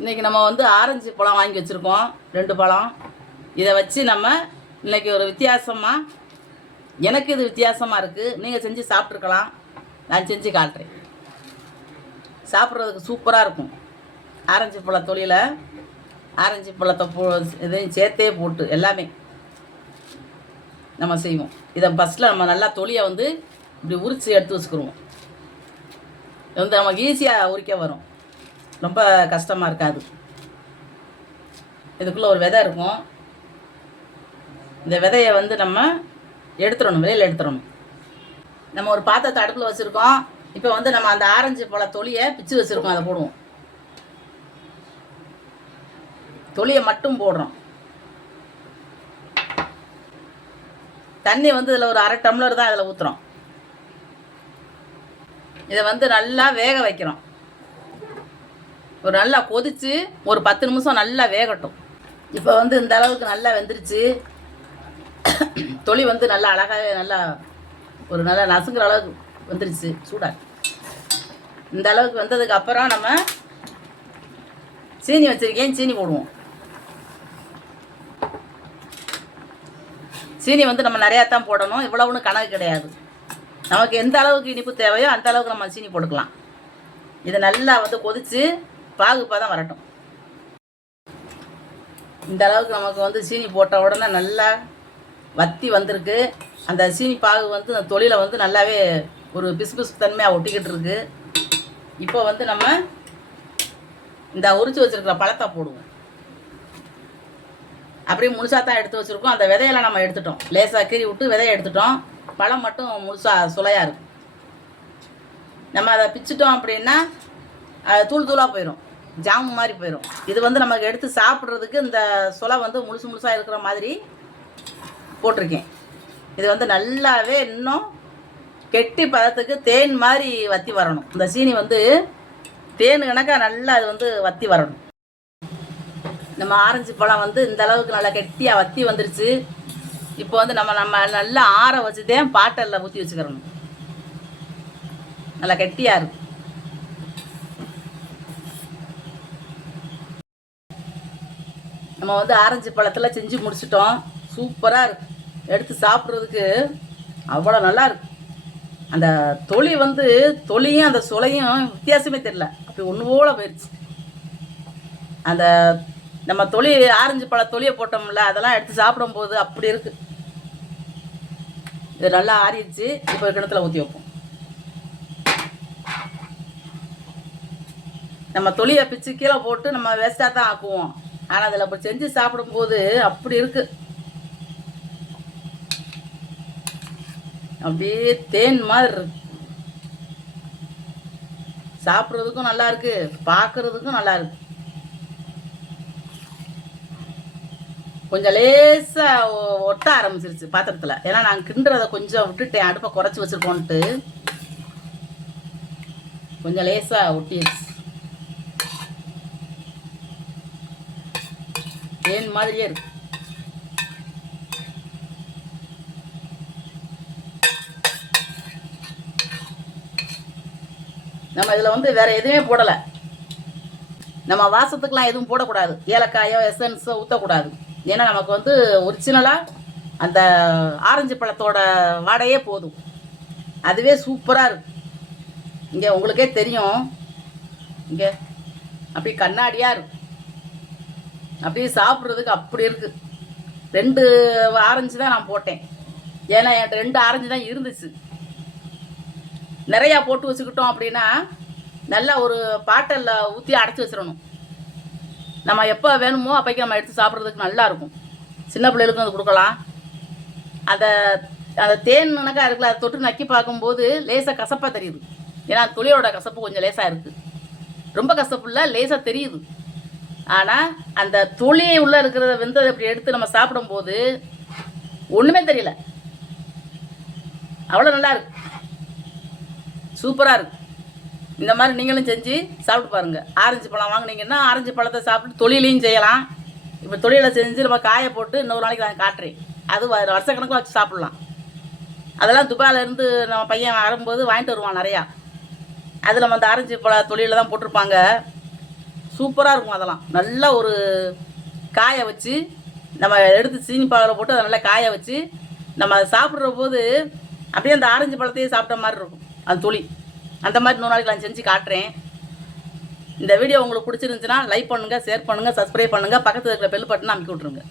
இன்றைக்கி நம்ம வந்து ஆரஞ்சு பழம் வாங்கி வச்சுருக்கோம், 2 பழம். இதை வச்சு நம்ம இன்றைக்கி ஒரு வித்தியாசமாக, எனக்கு இது வித்தியாசமாக இருக்குது, நீங்கள் செஞ்சு சாப்பிட்ருக்கலாம். நான் செஞ்சு காட்டுறேன். சாப்பிட்றதுக்கு சூப்பராக இருக்கும். ஆரஞ்சு பழ தொழியில் ஆரஞ்சு பழத்தை இதையும் சேர்த்தே போட்டு எல்லாமே நம்ம செய்வோம். இதை ஃபஸ்ட்டில் நம்ம நல்லா தொலியை வந்து இப்படி உரித்து எடுத்து வச்சுக்கிடுவோம். இது வந்து நமக்கு ஈஸியாக உரிக்க வரும், ரொம்ப கஷ்டமாக இருக்காது. இதுக்குள்ளே ஒரு விதை இருக்கும். இந்த விதையை வந்து நம்ம எடுத்துடணும், வெளியில் எடுத்துடணும். நம்ம ஒரு பாத்திரத்தை அடுப்பில் வச்சுருக்கோம். இப்போ வந்து நம்ம அந்த ஆரஞ்சு பழ தொலியை பிச்சு வச்சுருக்கோம், அதை போடுவோம். தொலியை மட்டும் போடுறோம். தண்ணி வந்து இதில் ஒரு 1/2 டம்ளர் தான் இதில் ஊற்றுறோம். இதை வந்து நல்லா வேக வைக்கிறோம். ஒரு நல்லா கொதித்து ஒரு 10 நிமிஷம் நல்லா வேகட்டும். இப்போ வந்து இந்த அளவுக்கு நல்லா வெந்துருச்சு. தொலி வந்து நல்லா அழகாகவே நல்லா ஒரு நல்லா நசுங்கிற அளவுக்கு வந்துருச்சு சூடாக. இந்த அளவுக்கு வந்ததுக்கு அப்புறம் நம்ம சீனி வச்சுருக்கேன், சீனி போடுவோம். சீனி வந்து நம்ம நிறையா தான் போடணும், இவ்வளவுன்னு கணக்கு கிடையாது. நமக்கு எந்த அளவுக்கு இனிப்பு தேவையோ அந்த அளவுக்கு நம்ம சீனி போட்டுக்கலாம். இதை நல்லா வந்து கொதித்து பாகுப்பாக வரட்டும். இந்த அளவுக்கு நமக்கு வந்து சீனி போட்ட உடனே நல்லா வத்தி வந்திருக்கு. அந்த சீனி பாகு வந்து அந்த தொழில வந்து நல்லாவே ஒரு பிசு தன்மையாக ஒட்டிக்கிட்டு இருக்கு. இப்போ வந்து நம்ம இந்த உரிச்சு வச்சுருக்கிற பழத்தை போடுவோம். அப்படியே முழுசாக தான் எடுத்து வச்சுருக்கோம். அந்த விதையெல்லாம் நம்ம எடுத்துட்டோம், லேசாக கீறி விட்டு விதையை எடுத்துட்டோம். பழம் மட்டும் முழுசாக சுளையாக இருக்கும். நம்ம அதை பிச்சுட்டோம் அப்படின்னா அது தூள் தூளாக போயிடும், ஜாமு மாதிரி போயிடும். இது வந்து நமக்கு எடுத்து சாப்பிட்றதுக்கு இந்த சுளை வந்து முழுசாக இருக்கிற மாதிரி போட்டிருக்கேன். இது வந்து நல்லாவே இன்னும் கெட்டி பதத்துக்கு தேன் மாதிரி வற்றி வரணும். இந்த சீனி வந்து தேன் கணக்காக நல்லா அது வந்து வற்றி வரணும். நம்ம ஆரஞ்சு பழம் வந்து இந்த அளவுக்கு நல்லா கெட்டியாக வற்றி வந்துருச்சு. இப்போ வந்து நம்ம நல்லா ஆற வச்சுதான் பாட்டலில் ஊற்றி வச்சுக்கிறணும். நல்லா கெட்டியாக இருக்கும். நம்ம வந்து ஆரஞ்சு பழத்தில் செஞ்சு முடிச்சிட்டோம். சூப்பராக இருக்கு, எடுத்து சாப்பிட்றதுக்கு அவ்வளோ நல்லா இருக்கு. அந்த தொலி வந்து தொலியும் அந்த சுளையும் வித்தியாசமே தெரியல, அப்படி ஒன்று போல போயிடுச்சு. அந்த நம்ம தொலி ஆரஞ்சு பழ தொலியை போட்டோம்ல, அதெல்லாம் எடுத்து சாப்பிடும்போது அப்படி இருக்கு. இது நல்லா ஆறிடுச்சு. இப்போ கிணத்துல ஊற்றி வைப்போம். நம்ம தொலியை பிச்சு கீழே போட்டு நம்ம வேஸ்ட்டாக தான் ஆக்குவோம். ஆனால் அதில் இப்போ செஞ்சு சாப்பிடும்போது அப்படி இருக்கு, அப்படியே தேன் மாதிரி இருக்கு. சாப்பிட்றதுக்கும் நல்லா இருக்கு, பார்க்கறதுக்கும் நல்லா இருக்கு. கொஞ்சம் லேசாக ஒட்ட ஆரம்பிச்சிருச்சு பாத்திரத்தில். ஏன்னா நான் கிண்டுறதை கொஞ்சம் விட்டுட்டேன், அடுப்பை குறைச்சி வச்சுருக்கோன்ட்டு கொஞ்சம் லேசாக ஒட்டிடுச்சு. தேன் மாதிரியே இருக்கு. நம்ம இதில் வந்து வேற எதுவுமே போடலை. நம்ம வாசத்துக்கெலாம் எதுவும் போடக்கூடாது, ஏலக்காயோ எசன்ஸோ ஊற்றக்கூடாது. ஏன்னா நமக்கு வந்து ஒரிஜினலாக அந்த ஆரஞ்சு பழத்தோட வாடையே போதும், அதுவே சூப்பராக இருக்கும். இங்கே உங்களுக்கே தெரியும், இங்கே அப்படி கண்ணாடியாக இருக்கும். அப்படியே சாப்பிட்றதுக்கு அப்படி இருக்குது. 2 ஆரஞ்சு தான் நான் போட்டேன், ஏன்னா என்கிட்ட 2 ஆரஞ்சு தான் இருந்துச்சு. நிறையா போட்டு வச்சுக்கிட்டோம் அப்படின்னா நல்லா ஒரு பாட்டலில் ஊற்றி அடைச்சி வச்சிடணும். நம்ம எப்போ வேணுமோ அப்போக்கி நம்ம எடுத்து சாப்பிட்றதுக்கு நல்லாயிருக்கும். சின்ன பிள்ளைகளுக்கும் அது கொடுக்கலாம். அந்த தேன் கணக்காக இருக்குல்ல, அதை தொட்டு நக்கி பார்க்கும்போது லேசாக கசப்பாக தெரியுது. ஏன்னா தொலியோட கசப்பு கொஞ்சம் லேசாக இருக்குது, ரொம்ப கசப்பு இல்லை, லேசாக தெரியுது. ஆனால் அந்த தொலியை உள்ளே இருக்கிறத வெந்ததை அப்படி எடுத்து நம்ம சாப்பிடும்போது ஒன்றுமே தெரியல, அவ்வளோ நல்லா இருக்கு, சூப்பராக இருக்குது. இந்த மாதிரி நீங்களும் செஞ்சு சாப்பிட்டு பாருங்கள். ஆரஞ்சு பழம் வாங்கினீங்கன்னா ஆரஞ்சு பழத்தை சாப்பிட்டு தொழிலையும் செய்யலாம். இப்போ தொழிலை செஞ்சு நம்ம காய போட்டு இன்னொரு நாளைக்கு நான் காட்டுறேன், அது வருஷக்கணக்கில் வச்சு சாப்பிட்லாம். அதெல்லாம் துபாயிலேருந்து நம்ம பையன் வரும்போது வாங்கிட்டு வருவான் நிறையா. அதில் நம்ம அந்த ஆரஞ்சு பழ தொழிலில் தான் போட்டிருப்பாங்க. சூப்பராக இருக்கும். அதெல்லாம் நல்லா ஒரு காய வச்சு நம்ம எடுத்து சீனி பாகில் போட்டு அதை நல்லா காய வச்சு நம்ம அதை சாப்பிட்ற போது அப்படியே அந்த ஆரஞ்சு பழத்தையே சாப்பிட்ட மாதிரி இருக்கும் அது துளி. அந்த மாதிரி இன்னொரு நாளைக்கு நான் செஞ்சு காட்டுறேன். இந்த வீடியோ உங்களுக்கு பிடிச்சிருந்துச்சுன்னா லைக் பண்ணுங்கள், ஷேர் பண்ணுங்கள், சப்ஸ்கிரைப் பண்ணுங்கள், பக்கத்தில் இருக்கிற பெல் பட்டனை அமைக்கி விட்ருங்க.